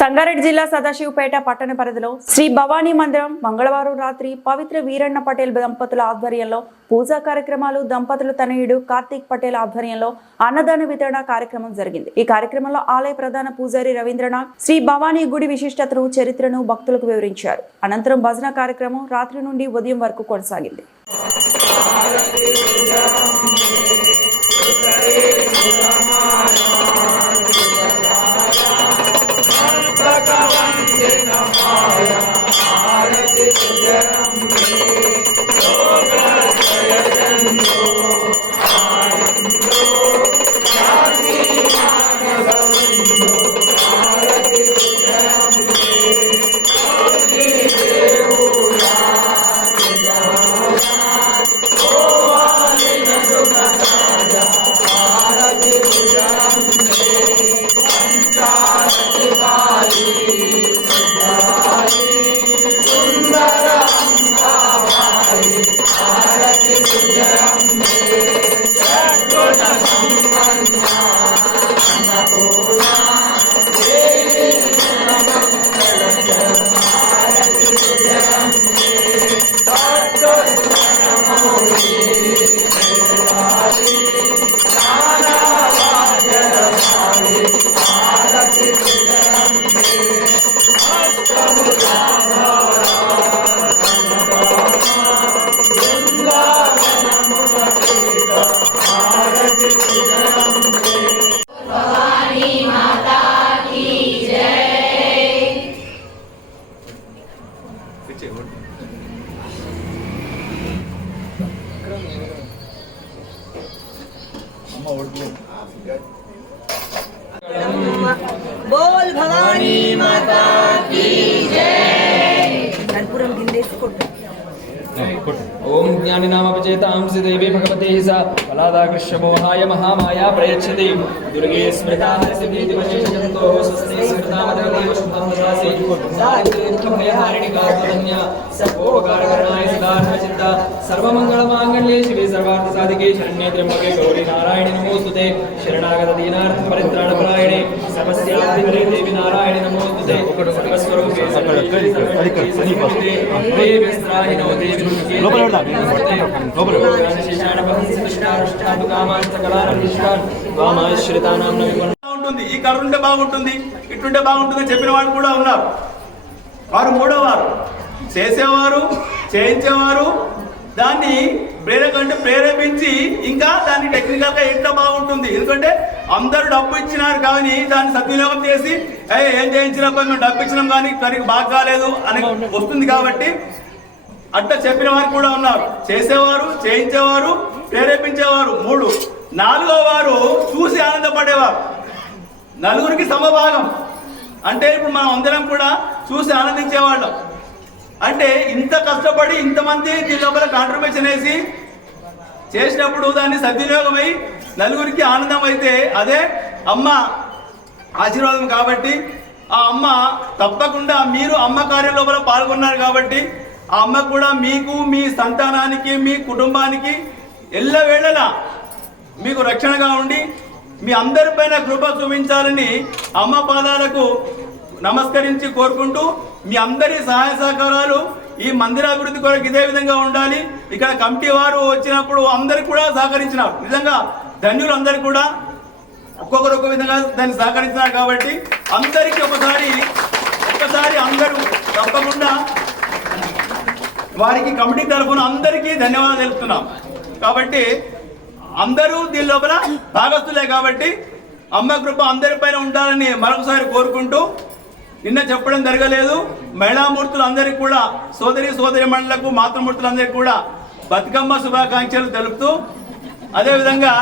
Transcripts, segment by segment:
సంగారెడ్డి జిల్లా సదాశివపేట పట్టణ పరిధిలో శ్రీ భవానీ మందిరం మంగళవారం రాత్రి పవిత్ర వీరన్న పటేల్ దంపతుల ఆధ్వర్యంలో పూజా కార్యక్రమాలు, దంపతుల తనయుడు కార్తీక్ పటేల్ ఆధ్వర్యంలో అన్నదాన వితరణ కార్యక్రమం జరిగింది. ఈ కార్యక్రమంలో ఆలయ ప్రధాన పూజారి రవీంద్రనాథ్ శ్రీ భవానీ గుడి విశిష్టతను, చరిత్రను భక్తులకు వివరించారు. అనంతరం భజన కార్యక్రమం రాత్రి నుండి ఉదయం వరకు కొనసాగింది. बोल भवानी माता की जय। कर्पूरम गिंदेसुकोट्टु। ओम ज्ञानिनामपचेतां देवी भगवते सा फलादाकृष्यमोहाय महामाया प्रयच्छति दुर्गे स्मृता सिद्धिवशेषजन्तो स्वस्ति स्मृतामदेव शुद्धमदासि दारिद्र्यभयहारिणि कातुरन्य सर्वोपकारकरणाय सदात्मचित्ता सर्वमङ्गलमाङ्गल्ये शिवे सर्वार्थसाधिके शरण्ये त्र्यम्बके गौरी नारायणि नमोस्तुते शरणागत दीनार्थ परित्राणपरायणे सर्वस्याधिकरे देवी नारायणि नमोस्तुते सर्वस्वरूपे देव्यस्त्राहिनो देवी ఈ కరుంటే బాగుంటుంది, ఇటుంటే బాగుంటుంది చెప్పిన వాళ్ళు కూడా ఉన్నారు. వారు మూడోవారు, చేసేవారు, చేయించేవారు, దాన్ని ప్రేరేపించి ఇంకా దాన్ని టెక్నికల్గా ఎంత బాగుంటుంది. ఎందుకంటే అందరూ డబ్బు ఇచ్చినారు కానీ దాన్ని సద్వినియోగం చేసి ఏం చేయించినప్పుడు మేము డబ్బు ఇచ్చినాం కానీ దానికి బాగా కాలేదు అని వస్తుంది. కాబట్టి అట్లా చెప్పిన వారు కూడా ఉన్నారు, చేసేవారు, చేయించేవారు, ప్రేరేపించేవారు. 3. 4వ వారు చూసి ఆనందపడేవారు. నలుగురికి సమభాగం అంటే ఇప్పుడు మనం అందరం కూడా చూసి ఆనందించేవాళ్ళం. అంటే ఇంత కష్టపడి ఇంతమంది దీని లోపల కాంట్రిబ్యూషన్ వేసి చేసినప్పుడు దాన్ని సద్వినియోగమై నలుగురికి ఆనందం అయితే అదే అమ్మ ఆశీర్వాదం. కాబట్టి ఆ అమ్మ తప్పకుండా మీరు అమ్మ కార్యం లోపల పాల్గొన్నారు కాబట్టి ఆ అమ్మ కూడా మీకు, మీ సంతానానికి, మీ కుటుంబానికి ఎల్లవేళలా మీకు రక్షణగా ఉండి మీ అందరిపైన కృప చూపించాలని అమ్మ పాదాలకు నమస్కరించి కోరుకుంటూ మీ అందరి సహాయ సహకారాలు ఈ మందిరాభివృద్ధి కొరకు ఇదే విధంగా ఉండాలి. ఇక్కడ కమిటీ వారు వచ్చినప్పుడు అందరికి కూడా సహకరించినారు. నిజంగా ధన్యులు అందరు కూడా ఒక్కొక్కరు ఒక్క విధంగా దాన్ని సహకరించినారు. కాబట్టి అందరికీ ఒకసారి అందరూ తప్పకుండా వారికి కమిటీ తరఫున అందరికీ ధన్యవాదాలు తెలుపుతున్నాం. కాబట్టి అందరూ దీని లోపల భాగస్తులే కాబట్టి అమ్మ కృప అందరిపైన ఉండాలని మరొకసారి కోరుకుంటూ, నిన్న చెప్పడం జరగలేదు, మహిళామూర్తులు అందరికీ కూడా సోదరి మండలకు, మాతృమూర్తులందరికీ కూడా బతుకమ్మ శుభాకాంక్షలు తెలుపుతూ, అదేవిధంగా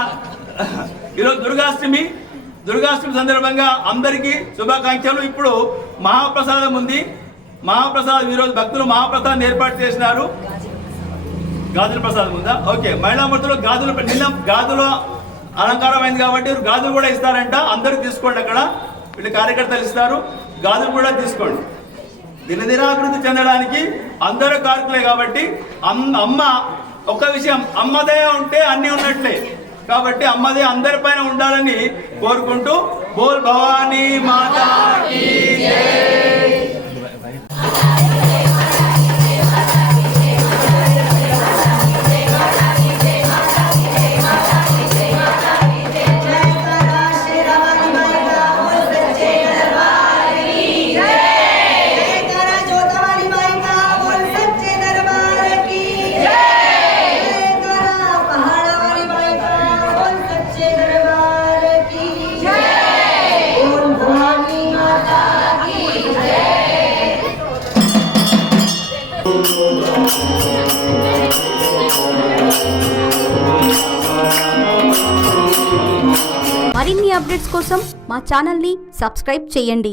ఈరోజు దుర్గాష్టమి సందర్భంగా అందరికీ శుభాకాంక్షలు. ఇప్పుడు మహాప్రసాదం ఉంది. మహాప్రసాదం ఈరోజు భక్తులు మహాప్రసాదం ఏర్పాటు చేసినారు. గాజుల ప్రసాదం ఉందా? ఓకే. మహిళామూర్తులు గాజుల అలంకారం అయింది కాబట్టి గాజులు కూడా ఇస్తారంట. అందరూ తీసుకోండి, అక్కడ వీళ్ళు కార్యకర్తలు ఇస్తారు, గాజులు కూడా తీసుకోండి. దినదినాభివృద్ధి చెందడానికి అందరూ కారకులే కాబట్టి అమ్మ ఒక్క విషయం, అమ్మదే ఉంటే అన్నీ ఉన్నట్లే. కాబట్టి అమ్మదే అందరిపైన ఉండాలని కోరుకుంటూ బోల్ భవానీ మాతా కీ మరిన్ని అప్డేట్స్ కోసం మా ఛానల్ని సబ్స్క్రైబ్ చేయండి.